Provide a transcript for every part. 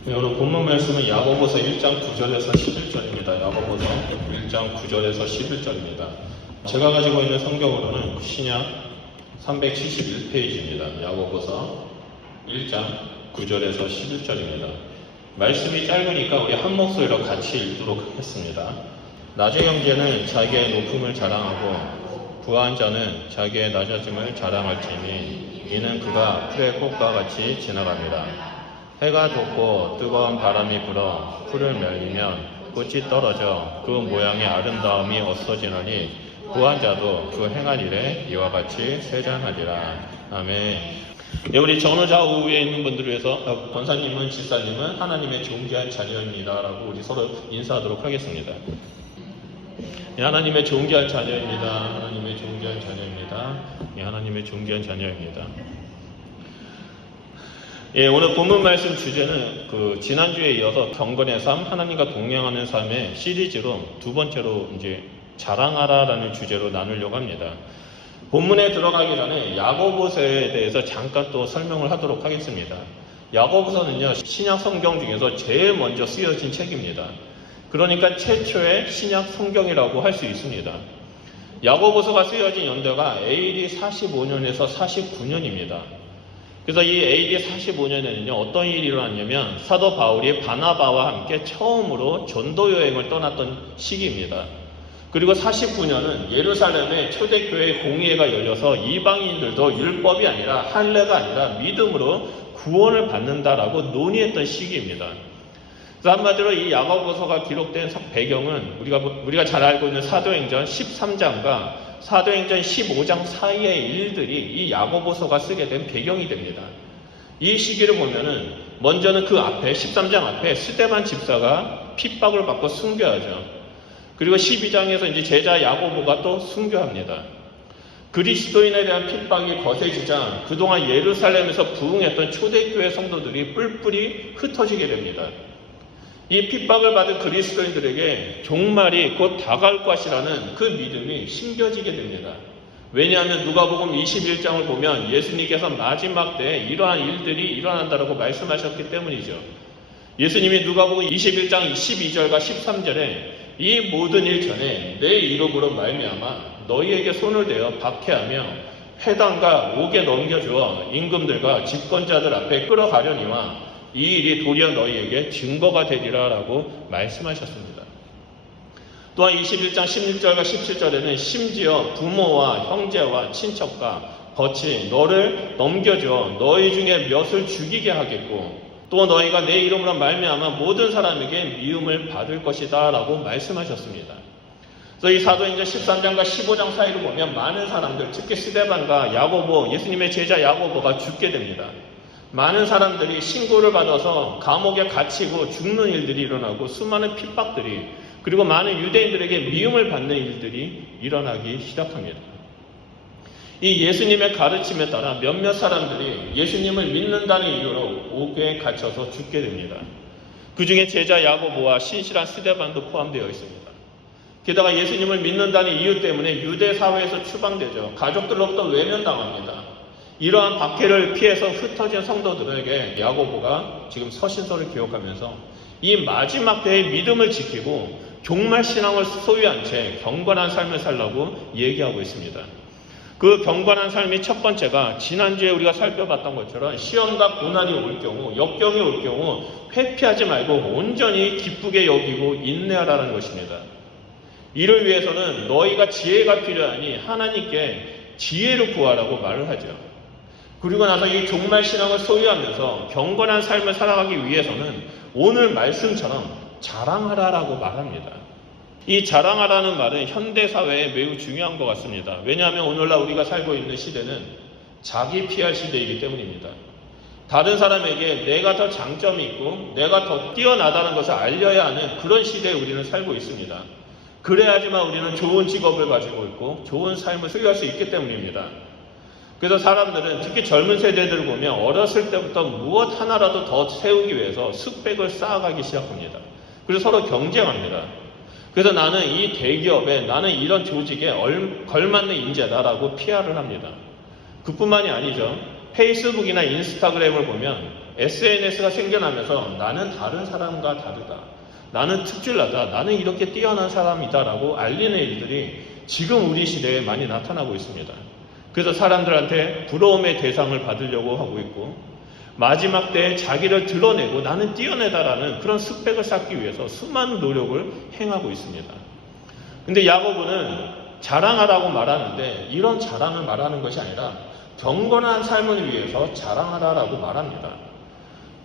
네, 오늘 본문 말씀은 야고보서 1장 9절에서 11절입니다. 야고보서 1장 9절에서 11절입니다. 제가 가지고 있는 성경으로는 신약 371페이지입니다. 야고보서 1장 9절에서 11절입니다. 말씀이 짧으니까 우리 한 목소리로 같이 읽도록 하겠습니다. 낮의 형제는 자기의 높음을 자랑하고 부한 자는 자기의 낮아짐을 자랑할지니 이는 그가 풀의 꽃과 같이 지나갑니다. 해가 돋고 뜨거운 바람이 불어 풀을 멸리면 꽃이 떨어져 그 모양의 아름다움이 없어지느니 부한 자도 그 행한 일에 이와 같이 세잔하리라. 아멘. 예, 우리 전후좌우에 있는 분들을 위해서 권사님은 집사님은 하나님의 존귀한 자녀입니다 라고 우리 서로 인사하도록 하겠습니다. 예, 하나님의 존귀한 자녀입니다. 하나님의 존귀한 자녀입니다. 예, 하나님의 존귀한 자녀입니다. 예, 오늘 본문 말씀 주제는 지난주에 이어서 경건의 삶, 하나님과 동행하는 삶의 시리즈로 두 번째로 이제 자랑하라라는 주제로 나누려고 합니다. 본문에 들어가기 전에 야고보서에 대해서 잠깐 또 설명을 하도록 하겠습니다. 야고보서는요, 신약 성경 중에서 제일 먼저 쓰여진 책입니다. 그러니까 최초의 신약 성경이라고 할 수 있습니다. 야고보서가 쓰여진 연도가 AD 45년에서 49년입니다. 그래서 이 AD 45년에는요, 어떤 일이 일어났냐면 사도 바울이 바나바와 함께 처음으로 전도 여행을 떠났던 시기입니다. 그리고 49년은 예루살렘에 초대교회 공의회가 열려서 이방인들도 율법이 아니라 할례가 아니라 믿음으로 구원을 받는다라고 논의했던 시기입니다. 그래서 한마디로 이 야고보서가 기록된 배경은 우리가 잘 알고 있는 사도행전 13장과 사도행전 15장 사이의 일들이 이 야고보서가 쓰게 된 배경이 됩니다. 이 시기를 보면은 먼저는 그 앞에 13장 앞에 스데반 집사가 핍박을 받고 순교하죠. 그리고 12장에서 이제 제자 야고보가 또 순교합니다. 그리스도인에 대한 핍박이 거세지자 그동안 예루살렘에서 부흥했던 초대교회 성도들이 뿔뿔이 흩어지게 됩니다. 이 핍박을 받은 그리스도인들에게 종말이 곧 다가올 것이라는 그 믿음이 심겨지게 됩니다. 왜냐하면 누가복음 21장을 보면 예수님께서 마지막 때에 이러한 일들이 일어난다라고 말씀하셨기 때문이죠. 예수님이 누가복음 21장 12절과 13절에 이 모든 일 전에 내 이름으로 말미암아 너희에게 손을 대어 박해하며 회당과 옥에 넘겨주어 임금들과 집권자들 앞에 끌어가려니와 이 일이 도리어 너희에게 증거가 되리라 라고 말씀하셨습니다. 또한 21장 16절과 17절에는 심지어 부모와 형제와 친척과 벗이 너를 넘겨줘 너희 중에 몇을 죽이게 하겠고 또 너희가 내 이름으로 말미암아 모든 사람에게 미움을 받을 것이다 라고 말씀하셨습니다. 그래서 이 사도행전 13장과 15장 사이를 보면 많은 사람들, 특히 스데반과 야고보, 예수님의 제자 야고보가 죽게 됩니다. 많은 사람들이 신고를 받아서 감옥에 갇히고 죽는 일들이 일어나고 수많은 핍박들이 그리고 많은 유대인들에게 미움을 받는 일들이 일어나기 시작합니다. 이 예수님의 가르침에 따라 몇몇 사람들이 예수님을 믿는다는 이유로 옥에 갇혀서 죽게 됩니다. 그 중에 제자 야고보와 신실한 스데반도 포함되어 있습니다. 게다가 예수님을 믿는다는 이유 때문에 유대 사회에서 추방되죠. 가족들로부터 외면당합니다. 이러한 박해를 피해서 흩어진 성도들에게 야고보가 지금 서신서를 기록하면서 이 마지막 때의 믿음을 지키고 종말 신앙을 소유한 채 경건한 삶을 살라고 얘기하고 있습니다. 그 경건한 삶이 첫 번째가 지난주에 우리가 살펴봤던 것처럼 시험과 고난이 올 경우, 역경이 올 경우 회피하지 말고 온전히 기쁘게 여기고 인내하라는 것입니다. 이를 위해서는 너희가 지혜가 필요하니 하나님께 지혜를 구하라고 말을 하죠. 그리고 나서 이 종말 신앙을 소유하면서 경건한 삶을 살아가기 위해서는 오늘 말씀처럼 자랑하라라고 말합니다. 이 자랑하라는 말은 현대사회에 매우 중요한 것 같습니다. 왜냐하면 오늘날 우리가 살고 있는 시대는 자기 PR 시대이기 때문입니다. 다른 사람에게 내가 더 장점이 있고 내가 더 뛰어나다는 것을 알려야 하는 그런 시대에 우리는 살고 있습니다. 그래야지만 우리는 좋은 직업을 가지고 있고 좋은 삶을 소유할 수 있기 때문입니다. 그래서 사람들은 특히 젊은 세대들을 보면 어렸을 때부터 무엇 하나라도 더 세우기 위해서 스펙을 쌓아가기 시작합니다. 그래서 서로 경쟁합니다. 그래서 나는 이 대기업에 나는 이런 조직에 걸맞는 인재다라고 PR을 합니다. 그뿐만이 아니죠. 페이스북이나 인스타그램을 보면 SNS가 생겨나면서 나는 다른 사람과 다르다, 나는 특출나다, 나는 이렇게 뛰어난 사람이다라고 알리는 일들이 지금 우리 시대에 많이 나타나고 있습니다. 그래서 사람들한테 부러움의 대상을 받으려고 하고 있고, 마지막 때에 자기를 드러내고 나는 뛰어내다라는 그런 스펙을 쌓기 위해서 수많은 노력을 행하고 있습니다. 근데 야고보는 자랑하라고 말하는데, 이런 자랑을 말하는 것이 아니라 경건한 삶을 위해서 자랑하라라고 말합니다.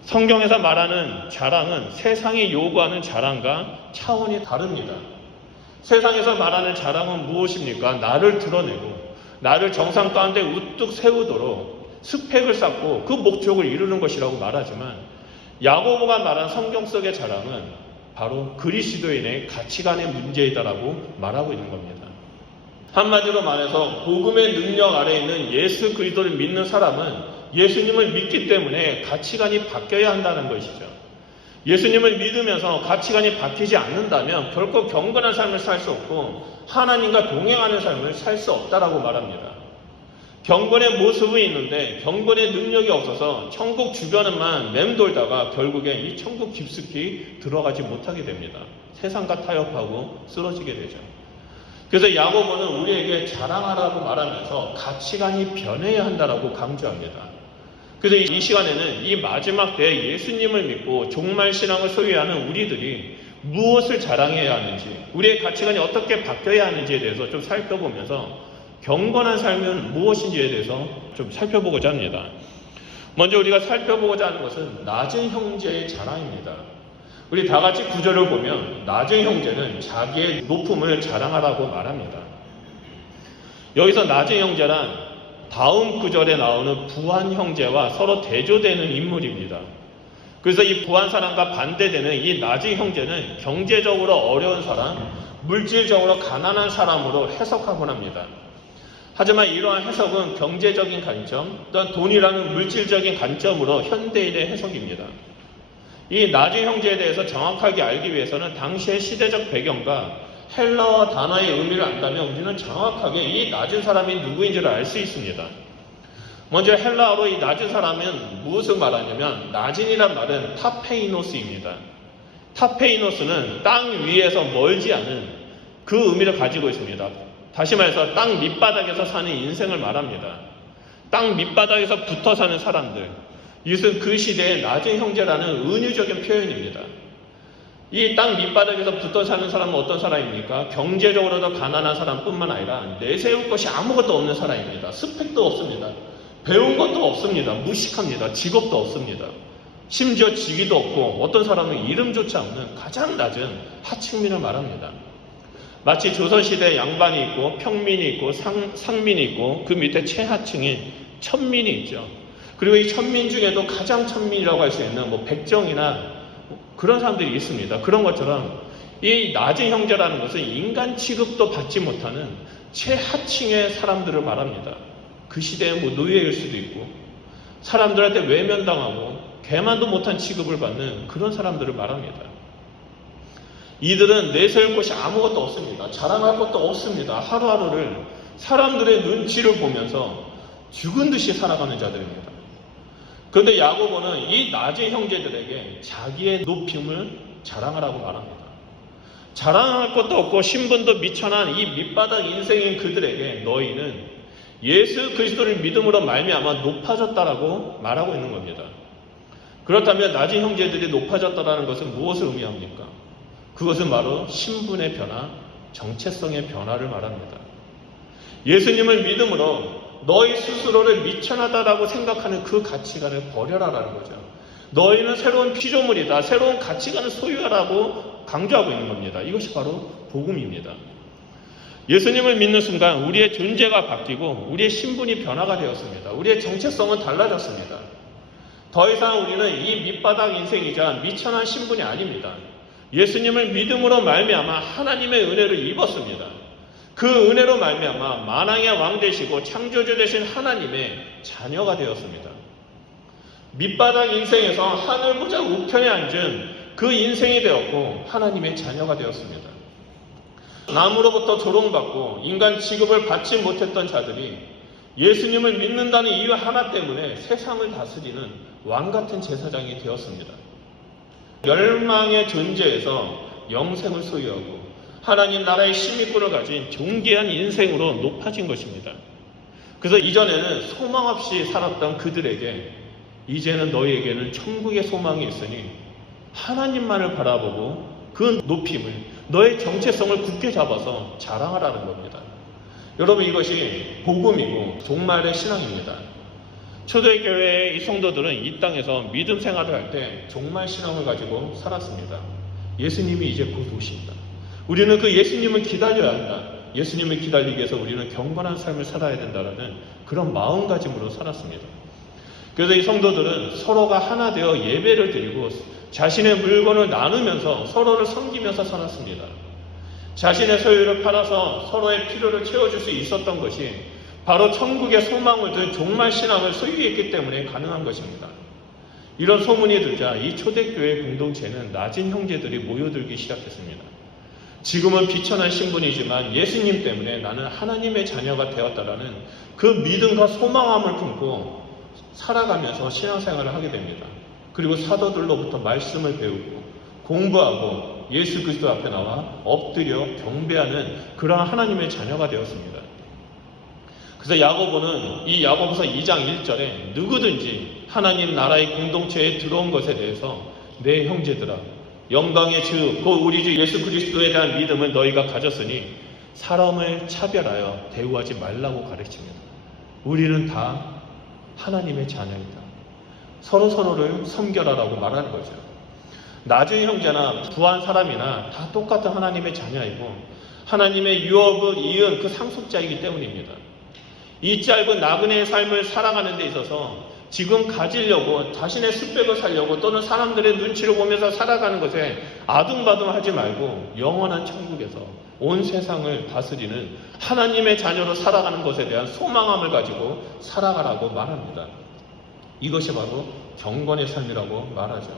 성경에서 말하는 자랑은 세상이 요구하는 자랑과 차원이 다릅니다. 세상에서 말하는 자랑은 무엇입니까? 나를 드러내고 나를 정상 가운데 우뚝 세우도록 스펙을 쌓고 그 목적을 이루는 것이라고 말하지만, 야고보가 말한 성경 속의 자랑은 바로 그리스도인의 가치관의 문제이다라고 말하고 있는 겁니다. 한마디로 말해서 복음의 능력 아래에 있는 예수 그리스도를 믿는 사람은 예수님을 믿기 때문에 가치관이 바뀌어야 한다는 것이죠. 예수님을 믿으면서 가치관이 바뀌지 않는다면 결코 경건한 삶을 살 수 없고 하나님과 동행하는 삶을 살 수 없다라고 말합니다. 경건의 모습이 있는데 경건의 능력이 없어서 천국 주변만 맴돌다가 결국엔 이 천국 깊숙이 들어가지 못하게 됩니다. 세상과 타협하고 쓰러지게 되죠. 그래서 야고보는 우리에게 자랑하라고 말하면서 가치관이 변해야 한다라고 강조합니다. 그래서 이 시간에는 이 마지막 때에 예수님을 믿고 종말 신앙을 소유하는 우리들이 무엇을 자랑해야 하는지, 우리의 가치관이 어떻게 바뀌어야 하는지에 대해서 좀 살펴보면서 경건한 삶은 무엇인지에 대해서 좀 살펴보고자 합니다. 먼저 우리가 살펴보고자 하는 것은 낮은 형제의 자랑입니다. 우리 다 같이 구절을 보면 낮은 형제는 자기의 높음을 자랑하라고 말합니다. 여기서 낮은 형제란 다음 구절에 나오는 부한 형제와 서로 대조되는 인물입니다. 그래서 이 부한 사람과 반대되는 이 낮은 형제는 경제적으로 어려운 사람, 물질적으로 가난한 사람으로 해석하곤 합니다. 하지만 이러한 해석은 경제적인 관점, 또한 돈이라는 물질적인 관점으로 현대인의 해석입니다. 이 낮은 형제에 대해서 정확하게 알기 위해서는 당시의 시대적 배경과 헬라어 단어의 의미를 안다면 우리는 정확하게 이 낮은 사람이 누구인지를 알 수 있습니다. 먼저 헬라어로 이 낮은 사람은 무엇을 말하냐면, 낮은이란 말은 타페이노스입니다. 타페이노스는 땅 위에서 멀지 않은 그 의미를 가지고 있습니다. 다시 말해서 땅 밑바닥에서 사는 인생을 말합니다. 땅 밑바닥에서 붙어 사는 사람들, 이것은 그 시대의 낮은 형제라는 은유적인 표현입니다. 이 땅 밑바닥에서 붙어 사는 사람은 어떤 사람입니까? 경제적으로도 가난한 사람뿐만 아니라 내세울 것이 아무것도 없는 사람입니다. 스펙도 없습니다. 배운 것도 없습니다. 무식합니다. 직업도 없습니다. 심지어 직위도 없고 어떤 사람은 이름조차 없는 가장 낮은 하층민을 말합니다. 마치 조선시대에 양반이 있고 평민이 있고 상민이 있고 그 밑에 최하층인 천민이 있죠. 그리고 이 천민 중에도 가장 천민이라고 할 수 있는 백정이나 그런 사람들이 있습니다. 그런 것처럼 이 낮은 형제라는 것은 인간 취급도 받지 못하는 최하층의 사람들을 말합니다. 그 시대에 노예일 수도 있고 사람들한테 외면당하고 개만도 못한 취급을 받는 그런 사람들을 말합니다. 이들은 내세울 것이 아무것도 없습니다. 자랑할 것도 없습니다. 하루하루를 사람들의 눈치를 보면서 죽은 듯이 살아가는 자들입니다. 그런데 야고보는 이 낮은 형제들에게 자기의 높임을 자랑하라고 말합니다. 자랑할 것도 없고 신분도 미천한 이 밑바닥 인생인 그들에게 너희는 예수 그리스도를 믿음으로 말미암아 높아졌다라고 말하고 있는 겁니다. 그렇다면 낮은 형제들이 높아졌다라는 것은 무엇을 의미합니까? 그것은 바로 신분의 변화, 정체성의 변화를 말합니다. 예수님을 믿음으로 너희 스스로를 미천하다라고 생각하는 그 가치관을 버려라라는 거죠. 너희는 새로운 피조물이다, 새로운 가치관을 소유하라고 강조하고 있는 겁니다. 이것이 바로 복음입니다. 예수님을 믿는 순간 우리의 존재가 바뀌고 우리의 신분이 변화가 되었습니다. 우리의 정체성은 달라졌습니다. 더 이상 우리는 이 밑바닥 인생이자 미천한 신분이 아닙니다. 예수님을 믿음으로 말미암아 하나님의 은혜를 입었습니다. 그 은혜로 말미암아 만왕의 왕 되시고 창조주 되신 하나님의 자녀가 되었습니다. 밑바닥 인생에서 하늘 보좌 우편에 앉은 그 인생이 되었고 하나님의 자녀가 되었습니다. 남으로부터 조롱받고 인간 취급을 받지 못했던 자들이 예수님을 믿는다는 이유 하나 때문에 세상을 다스리는 왕같은 제사장이 되었습니다. 멸망의 존재에서 영생을 소유하고 하나님 나라의 시민권을 가진 존귀한 인생으로 높아진 것입니다. 그래서 이전에는 소망 없이 살았던 그들에게 이제는 너희에게는 천국의 소망이 있으니 하나님만을 바라보고 그 높임을, 너의 정체성을 굳게 잡아서 자랑하라는 겁니다. 여러분, 이것이 복음이고 종말의 신앙입니다. 초대교회의 이 성도들은 이 땅에서 믿음 생활을 할 때 종말 신앙을 가지고 살았습니다. 예수님이 이제 곧 오신다. 우리는 그 예수님을 기다려야 한다. 예수님을 기다리기 위해서 우리는 경건한 삶을 살아야 된다는 그런 마음가짐으로 살았습니다. 그래서 이 성도들은 서로가 하나 되어 예배를 드리고 자신의 물건을 나누면서 서로를 섬기면서 살았습니다. 자신의 소유를 팔아서 서로의 필요를 채워줄 수 있었던 것이 바로 천국의 소망을 둔 종말 신앙을 소유했기 때문에 가능한 것입니다. 이런 소문이 들자 이 초대교회 공동체는 낮은 형제들이 모여들기 시작했습니다. 지금은 비천한 신분이지만 예수님 때문에 나는 하나님의 자녀가 되었다라는 그 믿음과 소망함을 품고 살아가면서 신앙생활을 하게 됩니다. 그리고 사도들로부터 말씀을 배우고 공부하고 예수 그리스도 앞에 나와 엎드려 경배하는 그러한 하나님의 자녀가 되었습니다. 그래서 야고보는 이 야고보서 2장 1절에 누구든지 하나님 나라의 공동체에 들어온 것에 대해서 내 형제들아 영광의 주 곧 우리 주 예수 그리스도에 대한 믿음을 너희가 가졌으니 사람을 차별하여 대우하지 말라고 가르칩니다. 우리는 다 하나님의 자녀이다. 서로서로를 섬겨라라고 말하는 거죠. 낮은 형제나 부한 사람이나 다 똑같은 하나님의 자녀이고 하나님의 유업을 이은 그 상속자이기 때문입니다. 이 짧은 나그네의 삶을 살아가는 데 있어서 지금 가지려고 자신의 스펙을 살려고 또는 사람들의 눈치를 보면서 살아가는 것에 아둥바둥하지 말고 영원한 천국에서 온 세상을 다스리는 하나님의 자녀로 살아가는 것에 대한 소망함을 가지고 살아가라고 말합니다. 이것이 바로 경건의 삶이라고 말하죠.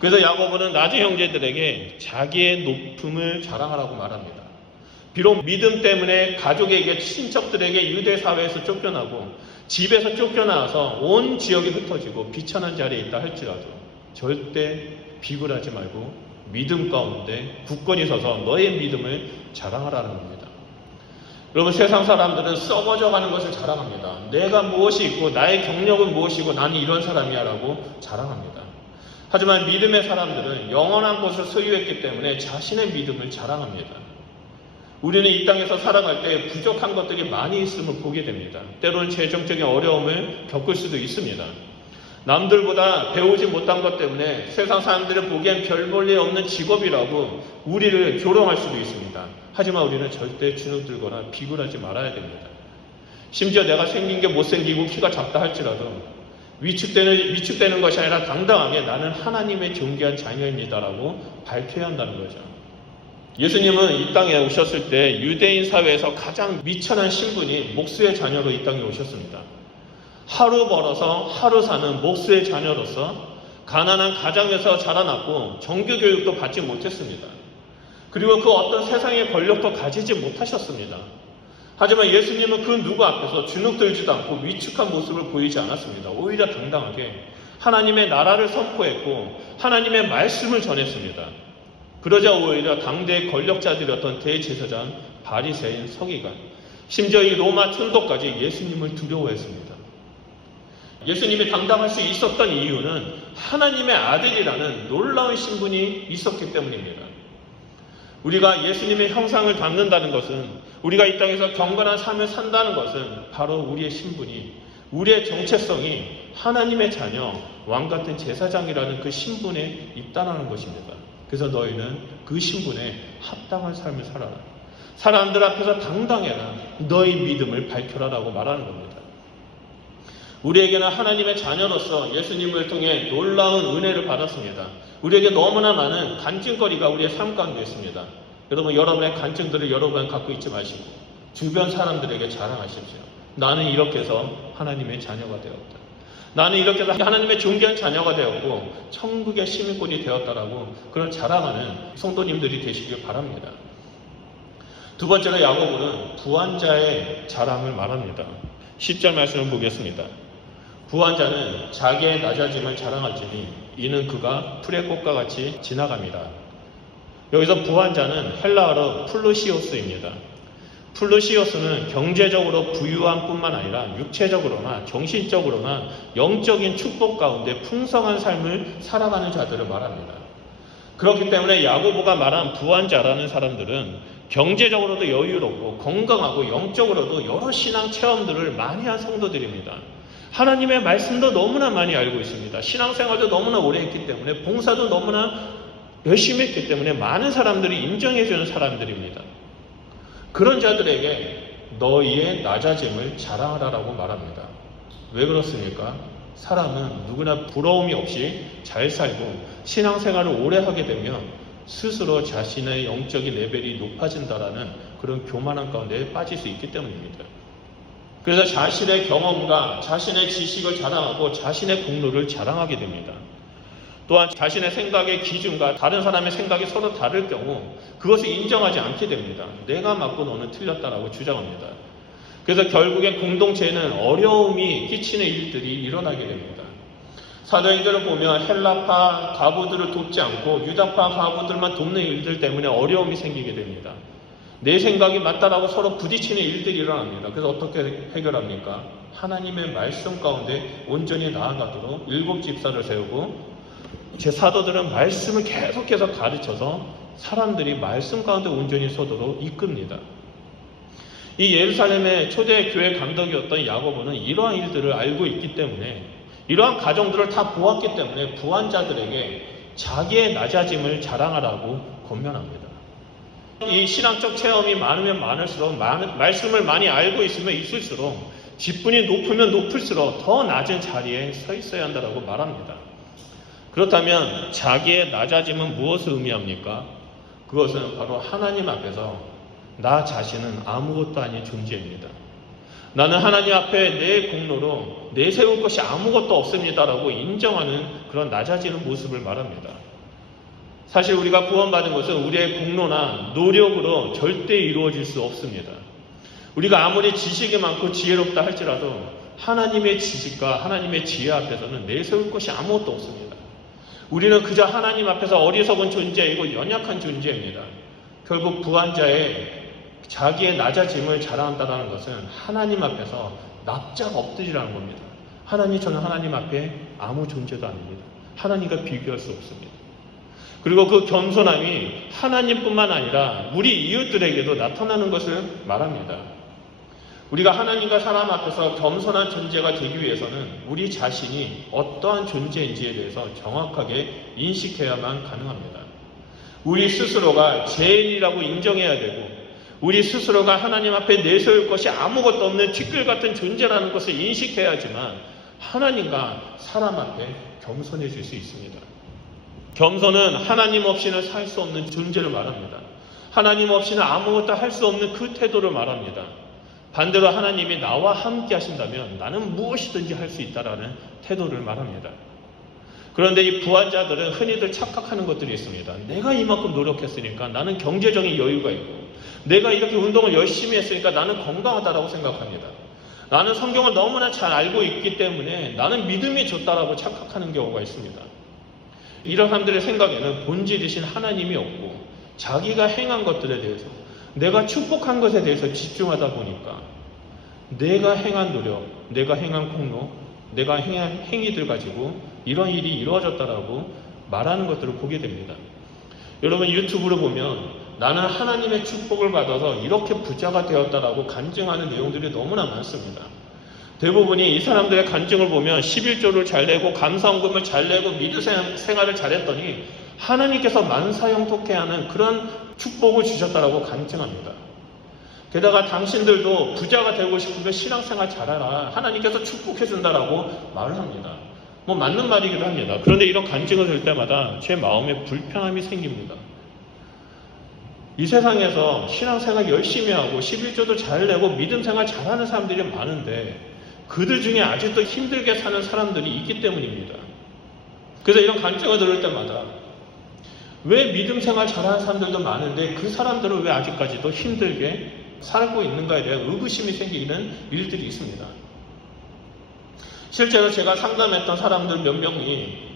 그래서 야고보는 낮은 형제들에게 자기의 높음을 자랑하라고 말합니다. 비록 믿음 때문에 가족에게, 친척들에게 유대 사회에서 쫓겨나고 집에서 쫓겨나와서 온 지역에 흩어지고 비천한 자리에 있다 할지라도 절대 비굴하지 말고 믿음 가운데 굳건히 서서 너의 믿음을 자랑하라는 겁니다. 여러분, 세상 사람들은 썩어져 가는 것을 자랑합니다. 내가 무엇이 있고 나의 경력은 무엇이고 나는 이런 사람이야 라고 자랑합니다. 하지만 믿음의 사람들은 영원한 것을 소유했기 때문에 자신의 믿음을 자랑합니다. 우리는 이 땅에서 살아갈 때 부족한 것들이 많이 있음을 보게 됩니다. 때로는 재정적인 어려움을 겪을 수도 있습니다. 남들보다 배우지 못한 것 때문에 세상 사람들을 보기엔 별 볼 일 없는 직업이라고 우리를 조롱할 수도 있습니다. 하지만 우리는 절대 주눅들거나 비굴하지 말아야 됩니다. 심지어 내가 생긴 게 못생기고 키가 작다 할지라도 위축되는 것이 아니라 당당하게 나는 하나님의 존귀한 자녀입니다라고 밝혀야 한다는 거죠. 예수님은 이 땅에 오셨을 때 유대인 사회에서 가장 미천한 신분이 목수의 자녀로 이 땅에 오셨습니다. 하루 벌어서 하루 사는 목수의 자녀로서 가난한 가정에서 자라났고 정규 교육도 받지 못했습니다. 그리고 그 어떤 세상의 권력도 가지지 못하셨습니다. 하지만 예수님은 그 누구 앞에서 주눅들지도 않고 위축한 모습을 보이지 않았습니다. 오히려 당당하게 하나님의 나라를 선포했고 하나님의 말씀을 전했습니다. 그러자 오히려 당대의 권력자들이었던 대제사장, 바리새인, 서기관, 심지어 이 로마 총독까지 예수님을 두려워했습니다. 예수님이 당당할 수 있었던 이유는 하나님의 아들이라는 놀라운 신분이 있었기 때문입니다. 우리가 예수님의 형상을 담는다는 것은, 우리가 이 땅에서 경건한 삶을 산다는 것은 바로 우리의 신분이, 우리의 정체성이 하나님의 자녀, 왕같은 제사장이라는 그 신분에 입단하는 것입니다. 그래서 너희는 그 신분에 합당한 삶을 살아라. 사람들 앞에서 당당해라. 너희 믿음을 밝혀라라고 말하는 겁니다. 우리에게는 하나님의 자녀로서 예수님을 통해 놀라운 은혜를 받았습니다. 우리에게 너무나 많은 간증거리가 우리의 삶 가운데 있습니다. 여러분, 여러분의 간증들을 여러분 갖고 있지 마시고 주변 사람들에게 자랑하십시오. 나는 이렇게 해서 하나님의 자녀가 되었다. 나는 이렇게 해서 하나님의 존귀한 자녀가 되었고 천국의 시민권이 되었다라고 그런 자랑하는 성도님들이 되시길 바랍니다. 두 번째로 야고보는 부한 자의 자랑을 말합니다. 10절 말씀을 보겠습니다. 부한 자는 자기의 낮아짐을 자랑할지니 이는 그가 풀의 꽃과 같이 지나갑니다. 여기서 부한 자는 헬라어로 플루시오스입니다. 플루시오스는 경제적으로 부유한 뿐만 아니라 육체적으로나 정신적으로나 영적인 축복 가운데 풍성한 삶을 살아가는 자들을 말합니다. 그렇기 때문에 야고보가 말한 부한 자라는 사람들은 경제적으로도 여유롭고 건강하고 영적으로도 여러 신앙 체험들을 많이 한 성도들입니다. 하나님의 말씀도 너무나 많이 알고 있습니다. 신앙생활도 너무나 오래 했기 때문에 봉사도 너무나 열심히 했기 때문에 많은 사람들이 인정해주는 사람들입니다. 그런 자들에게 너희의 낮아짐을 자랑하라라고 말합니다. 왜 그렇습니까? 사람은 누구나 부러움이 없이 잘 살고 신앙생활을 오래 하게 되면 스스로 자신의 영적인 레벨이 높아진다라는 그런 교만한 가운데 빠질 수 있기 때문입니다. 그래서 자신의 경험과 자신의 지식을 자랑하고 자신의 공로를 자랑하게 됩니다. 또한 자신의 생각의 기준과 다른 사람의 생각이 서로 다를 경우 그것을 인정하지 않게 됩니다. 내가 맞고 너는 틀렸다라고 주장합니다. 그래서 결국엔 공동체에는 어려움이 끼치는 일들이 일어나게 됩니다. 사도행전을 보면 헬라파 과부들을 돕지 않고 유다파 과부들만 돕는 일들 때문에 어려움이 생기게 됩니다. 내 생각이 맞다라고 서로 부딪히는 일들이 일어납니다. 그래서 어떻게 해결합니까? 하나님의 말씀 가운데 온전히 나아가도록 7 집사를 세우고 제 사도들은 말씀을 계속해서 가르쳐서 사람들이 말씀 가운데 온전히 서도록 이끕니다. 이 예루살렘의 초대 교회 감독이었던 야고보는 이러한 일들을 알고 있기 때문에 이러한 가정들을 다 보았기 때문에 부한 자들에게 자기의 낮아짐을 자랑하라고 권면합니다. 이 신앙적 체험이 많으면 많을수록 말씀을 많이 알고 있으면 있을수록 직분이 높으면 높을수록 더 낮은 자리에 서 있어야 한다고 말합니다. 그렇다면 자기의 낮아짐은 무엇을 의미합니까? 그것은 바로 하나님 앞에서 나 자신은 아무것도 아닌 존재입니다. 나는 하나님 앞에 내 공로로 내세울 것이 아무것도 없습니다라고 인정하는 그런 낮아지는 모습을 말합니다. 사실 우리가 구원받은 것은 우리의 공로나 노력으로 절대 이루어질 수 없습니다. 우리가 아무리 지식이 많고 지혜롭다 할지라도 하나님의 지식과 하나님의 지혜 앞에서는 내세울 것이 아무것도 없습니다. 우리는 그저 하나님 앞에서 어리석은 존재이고 연약한 존재입니다. 결국 부한 자의 자기의 낮아짐을 자랑한다는 것은 하나님 앞에서 납작 엎드리라는 겁니다. 저는 하나님 앞에 아무 존재도 아닙니다. 하나님과 비교할 수 없습니다. 그리고 그 겸손함이 하나님뿐만 아니라 우리 이웃들에게도 나타나는 것을 말합니다. 우리가 하나님과 사람 앞에서 겸손한 존재가 되기 위해서는 우리 자신이 어떠한 존재인지에 대해서 정확하게 인식해야만 가능합니다. 우리 스스로가 죄인이라고 인정해야 되고 우리 스스로가 하나님 앞에 내세울 것이 아무것도 없는 티끌 같은 존재라는 것을 인식해야지만 하나님과 사람 앞에 겸손해질 수 있습니다. 겸손은 하나님 없이는 살 수 없는 존재를 말합니다. 하나님 없이는 아무것도 할 수 없는 그 태도를 말합니다. 반대로 하나님이 나와 함께 하신다면 나는 무엇이든지 할 수 있다라는 태도를 말합니다. 그런데 이 부한 자들은 흔히들 착각하는 것들이 있습니다. 내가 이만큼 노력했으니까 나는 경제적인 여유가 있고 내가 이렇게 운동을 열심히 했으니까 나는 건강하다라고 생각합니다. 나는 성경을 너무나 잘 알고 있기 때문에 나는 믿음이 좋다라고 착각하는 경우가 있습니다. 이런 사람들의 생각에는 본질이신 하나님이 없고 자기가 행한 것들에 대해서 내가 축복한 것에 대해서 집중하다 보니까 내가 행한 노력, 내가 행한 공로, 내가 행한 행위들 가지고 이런 일이 이루어졌다라고 말하는 것들을 보게 됩니다. 여러분 유튜브로 보면 나는 하나님의 축복을 받아서 이렇게 부자가 되었다라고 간증하는 내용들이 너무나 많습니다. 대부분이 이 사람들의 간증을 보면 11조를 잘 내고 감사헌금을 잘 내고 믿음 생활을 잘했더니 하나님께서 만사형통케 하는 그런 축복을 주셨다라고 간증합니다. 게다가 당신들도 부자가 되고 싶으면 신앙생활 잘하라. 하나님께서 축복해준다라고 말을 합니다. 맞는 말이기도 합니다. 그런데 이런 간증을 들을 때마다 제 마음에 불편함이 생깁니다. 이 세상에서 신앙생활 열심히 하고 11조도 잘 내고 믿음생활 잘하는 사람들이 많은데 그들 중에 아직도 힘들게 사는 사람들이 있기 때문입니다. 그래서 이런 간증을 들을 때마다 왜 믿음생활 잘하는 사람들도 많은데 그 사람들은 왜 아직까지도 힘들게 살고 있는가에 대한 의구심이 생기는 일들이 있습니다. 실제로 제가 상담했던 사람들 몇 명이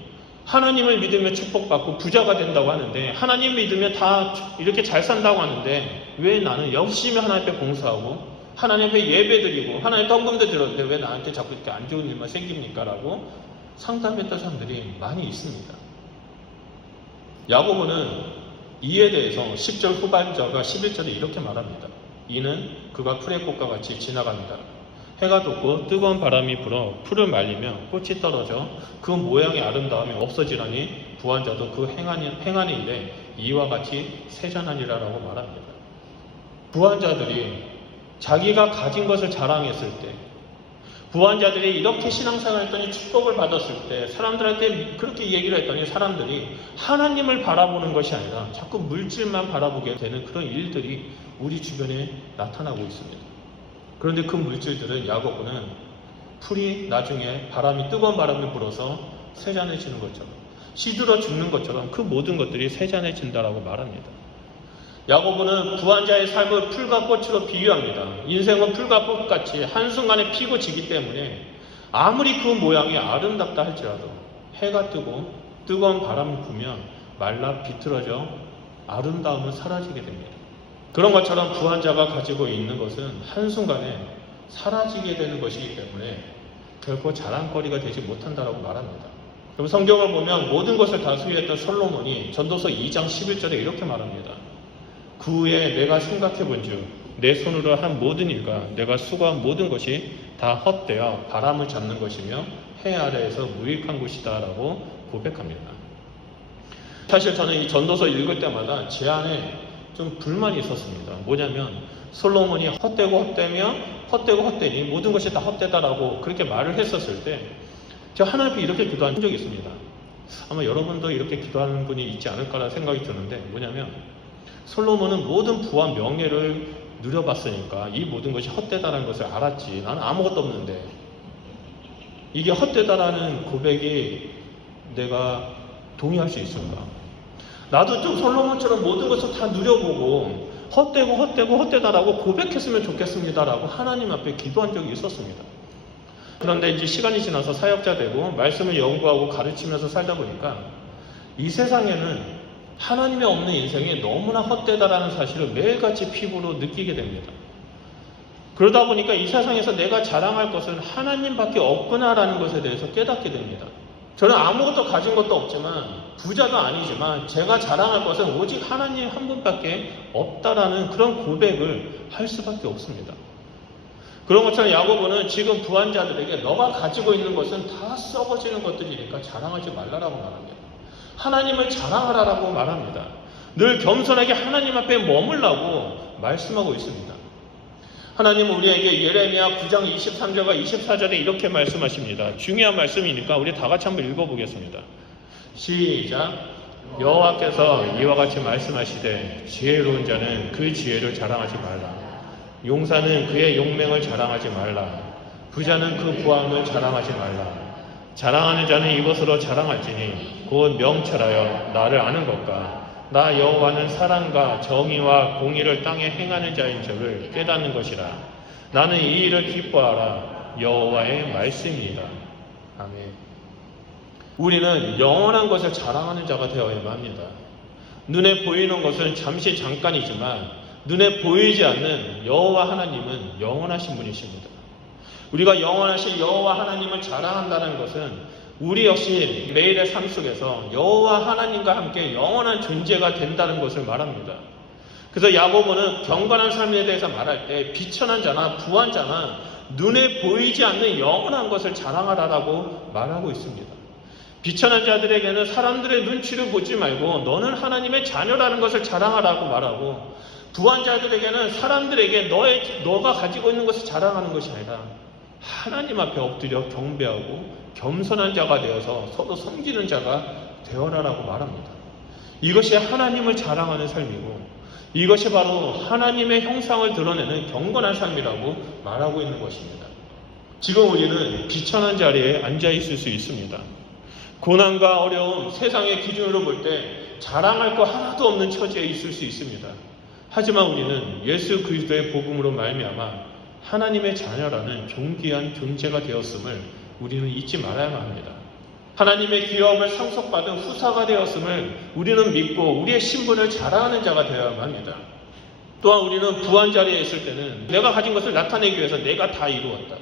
하나님을 믿으면 축복받고 부자가 된다고 하는데, 하나님 믿으면 다 이렇게 잘 산다고 하는데, 왜 나는 열심히 하나님 앞에 봉사하고 하나님 앞에 예배드리고 하나님 헌금도 드렸는데 왜 나한테 자꾸 이렇게 안 좋은 일만 생깁니까? 라고 상담했던 사람들이 많이 있습니다. 야고보는 이에 대해서 10절 후반절과 11절에 이렇게 말합니다. 이는 그가 풀의 꽃과 같이 지나갑니다. 해가 돋고 뜨거운 바람이 불어 풀을 말리며 꽃이 떨어져 그 모양의 아름다움이 없어지라니 부한자도 그 행하는 일에 이와 같이 세잔하니라라고 말합니다. 부한자들이 자기가 가진 것을 자랑했을 때, 부한자들이 이렇게 신앙생활을 했더니 축복을 받았을 때, 사람들한테 그렇게 얘기를 했더니 사람들이 하나님을 바라보는 것이 아니라 자꾸 물질만 바라보게 되는 그런 일들이 우리 주변에 나타나고 있습니다. 그런데 그 물질들은 야고보는 풀이 나중에 뜨거운 바람이 불어서 세잔해지는 것처럼, 시들어 죽는 것처럼 그 모든 것들이 세잔해진다라고 말합니다. 야고보는 부한자의 삶을 풀과 꽃으로 비유합니다. 인생은 풀과 꽃같이 한순간에 피고 지기 때문에 아무리 그 모양이 아름답다 할지라도 해가 뜨고 뜨거운 바람이 불면 말라 비틀어져 아름다움은 사라지게 됩니다. 그런 것처럼 부한자가 가지고 있는 것은 한순간에 사라지게 되는 것이기 때문에 결코 자랑거리가 되지 못한다라고 말합니다. 그럼 성경을 보면 모든 것을 다 소유했던 솔로몬이 전도서 2장 11절에 이렇게 말합니다. 그 후에 내가 생각해 본즉 내 손으로 한 모든 일과 내가 수고한 모든 것이 다 헛되어 바람을 잡는 것이며 해 아래에서 무익한 것이다 라고 고백합니다. 사실 저는 이 전도서 읽을 때마다 제 안에 좀 불만이 있었습니다. 뭐냐면 솔로몬이 헛되고 헛되니 모든 것이 다 헛되다라고 그렇게 말을 했었을 때 제가 하나님 앞에 이렇게 기도한 적이 있습니다. 아마 여러분도 이렇게 기도하는 분이 있지 않을까라는 생각이 드는데, 뭐냐면 솔로몬은 모든 부와 명예를 누려봤으니까 이 모든 것이 헛되다는 것을 알았지. 나는 아무것도 없는데 이게 헛되다라는 고백이 내가 동의할 수 있을까? 나도 좀 솔로몬처럼 모든 것을 다 누려보고 헛되다라고 고백했으면 좋겠습니다라고 하나님 앞에 기도한 적이 있었습니다. 그런데 이제 시간이 지나서 사역자 되고 말씀을 연구하고 가르치면서 살다 보니까 이 세상에는 하나님의 없는 인생이 너무나 헛되다라는 사실을 매일같이 피부로 느끼게 됩니다. 그러다 보니까 이 세상에서 내가 자랑할 것은 하나님밖에 없구나라는 것에 대해서 깨닫게 됩니다. 저는 아무것도 가진 것도 없지만, 부자도 아니지만 제가 자랑할 것은 오직 하나님 한 분밖에 없다라는 그런 고백을 할 수밖에 없습니다. 그런 것처럼 야고보는 지금 부한자들에게 너가 가지고 있는 것은 다 썩어지는 것들이니까 자랑하지 말라라고 말합니다. 하나님을 자랑하라라고 말합니다. 늘 겸손하게 하나님 앞에 머물라고 말씀하고 있습니다. 하나님은 우리에게 예레미야 9장 23절과 24절에 이렇게 말씀하십니다. 중요한 말씀이니까 우리 다 같이 한번 읽어보겠습니다. 시작. 여호와께서 이와 같이 말씀하시되 지혜로운 자는 그 지혜를 자랑하지 말라. 용사는 그의 용맹을 자랑하지 말라. 부자는 그 부함을 자랑하지 말라. 자랑하는 자는 이것으로 자랑할지니 곧 명철하여 나를 아는 것과 나 여호와는 사랑과 정의와 공의를 땅에 행하는 자인 줄을 깨닫는 것이라. 나는 이 일을 기뻐하라. 여호와의 말씀이다. 아멘. 우리는 영원한 것을 자랑하는 자가 되어야만 합니다. 눈에 보이는 것은 잠깐이지만 눈에 보이지 않는 여호와 하나님은 영원하신 분이십니다. 우리가 영원하신 여호와 하나님을 자랑한다는 것은 우리 역시 매일의 삶 속에서 여호와 하나님과 함께 영원한 존재가 된다는 것을 말합니다. 그래서 야고보는 경건한 삶에 대해서 말할 때 비천한 자나 부한 자나 눈에 보이지 않는 영원한 것을 자랑하라라고 말하고 있습니다. 비천한 자들에게는 사람들의 눈치를 보지 말고 너는 하나님의 자녀라는 것을 자랑하라고 말하고, 부한 자들에게는 사람들에게 너가 가지고 있는 것을 자랑하는 것이 아니라 하나님 앞에 엎드려 경배하고 겸손한 자가 되어서 서로 섬기는 자가 되어라라고 말합니다. 이것이 하나님을 자랑하는 삶이고 이것이 바로 하나님의 형상을 드러내는 경건한 삶이라고 말하고 있는 것입니다. 지금 우리는 비천한 자리에 앉아 있을 수 있습니다. 고난과 어려움, 세상의 기준으로 볼 때 자랑할 거 하나도 없는 처지에 있을 수 있습니다. 하지만 우리는 예수 그리스도의 복음으로 말미암아 하나님의 자녀라는 존귀한 존재가 되었음을 우리는 잊지 말아야만 합니다. 하나님의 기업을 상속받은 후사가 되었음을 우리는 믿고 우리의 신분을 자랑하는 자가 되어야만 합니다. 또한 우리는 부한 자리에 있을 때는 내가 가진 것을 나타내기 위해서 내가 다 이루었다.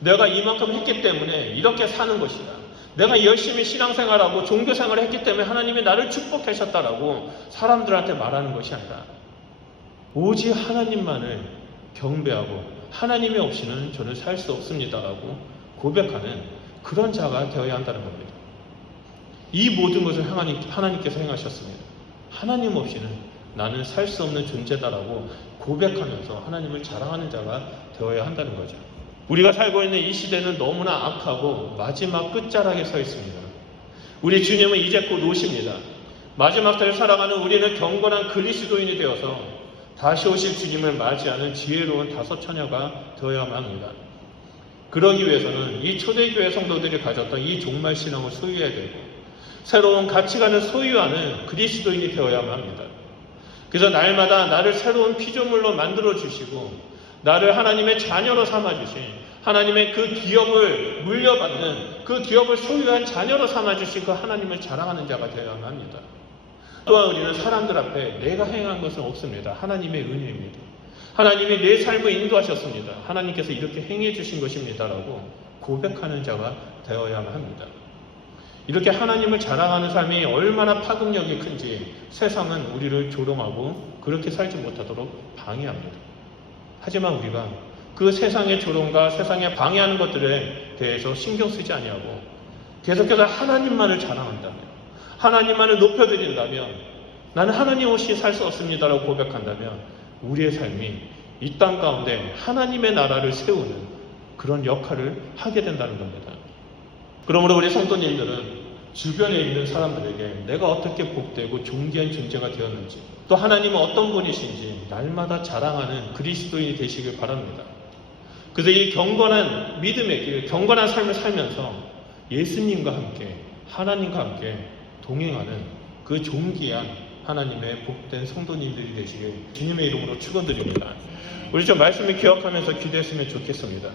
내가 이만큼 했기 때문에 이렇게 사는 것이다. 내가 열심히 신앙생활하고 종교생활을 했기 때문에 하나님이 나를 축복하셨다라고 사람들한테 말하는 것이 아니라 오직 하나님만을 경배하고 하나님이 없이는 저는 살 수 없습니다라고 고백하는 그런 자가 되어야 한다는 겁니다. 이 모든 것을 하나님께서 행하셨습니다. 하나님 없이는 나는 살 수 없는 존재다라고 고백하면서 하나님을 자랑하는 자가 되어야 한다는 거죠. 우리가 살고 있는 이 시대는 너무나 악하고 마지막 끝자락에 서 있습니다. 우리 주님은 이제 곧 오십니다. 마지막 때를 살아가는 우리는 경건한 그리스도인이 되어서 다시 오실 주님을 맞이하는 지혜로운 다섯 처녀가 되어야만 합니다. 그러기 위해서는 이 초대교회 성도들이 가졌던 이 종말 신앙을 소유해야 되고 새로운 가치관을 소유하는 그리스도인이 되어야만 합니다. 그래서 날마다 나를 새로운 피조물로 만들어 주시고 나를 하나님의 자녀로 삼아주신 하나님의 그 기업을 물려받는 그 기업을 소유한 자녀로 삼아주신 그 하나님을 자랑하는 자가 되어야만 합니다. 또한 우리는 사람들 앞에 내가 행한 것은 없습니다. 하나님의 은혜입니다. 하나님이 내 삶을 인도하셨습니다. 하나님께서 이렇게 행해 주신 것입니다라고 고백하는 자가 되어야만 합니다. 이렇게 하나님을 자랑하는 삶이 얼마나 파급력이 큰지 세상은 우리를 조롱하고 그렇게 살지 못하도록 방해합니다. 하지만 우리가 그 세상의 조롱과 세상에 방해하는 것들에 대해서 신경 쓰지 아니하고 계속해서 하나님만을 자랑한다면, 하나님만을 높여드린다면, 나는 하나님 없이 살 수 없습니다라고 고백한다면 우리의 삶이 이 땅 가운데 하나님의 나라를 세우는 그런 역할을 하게 된다는 겁니다. 그러므로 우리 성도님들은 주변에 있는 사람들에게 내가 어떻게 복되고 존귀한 존재가 되었는지, 또 하나님은 어떤 분이신지 날마다 자랑하는 그리스도인이 되시길 바랍니다. 그래서 이 경건한 믿음의 길, 경건한 삶을 살면서 예수님과 함께, 하나님과 함께 동행하는 그 존귀한 하나님의 복된 성도님들이 되시길 주님의 이름으로 축원드립니다. 우리 좀 말씀을 기억하면서 기도했으면 좋겠습니다.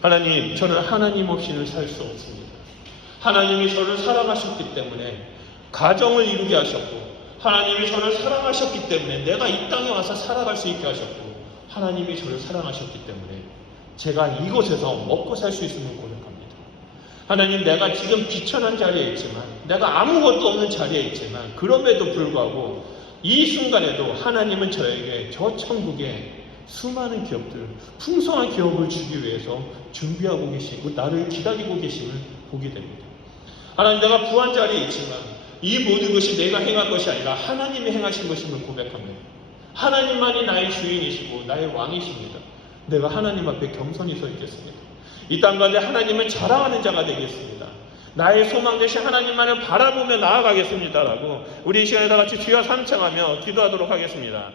하나님, 저는 하나님 없이는 살 수 없습니다. 하나님이 저를 사랑하셨기 때문에 가정을 이루게 하셨고, 하나님이 저를 사랑하셨기 때문에 내가 이 땅에 와서 살아갈 수 있게 하셨고, 하나님이 저를 사랑하셨기 때문에 제가 이곳에서 먹고 살 수 있음을 고백합니다. 하나님, 내가 지금 비천한 자리에 있지만, 내가 아무것도 없는 자리에 있지만, 그럼에도 불구하고 이 순간에도 하나님은 저에게 저 천국에 수많은 기업들, 풍성한 기업을 주기 위해서 준비하고 계시고 나를 기다리고 계심을 보게 됩니다. 하나님, 내가 부한 자리에 있지만 이 모든 것이 내가 행한 것이 아니라 하나님이 행하신 것임을 고백합니다. 하나님만이 나의 주인이시고 나의 왕이십니다. 내가 하나님 앞에 겸손히 서 있겠습니다. 이 땅 가운데 하나님을 자랑하는 자가 되겠습니다. 나의 소망 대신 하나님만을 바라보며 나아가겠습니다라고 우리 이 시간에 다 같이 주여 삼창하며 기도하도록 하겠습니다.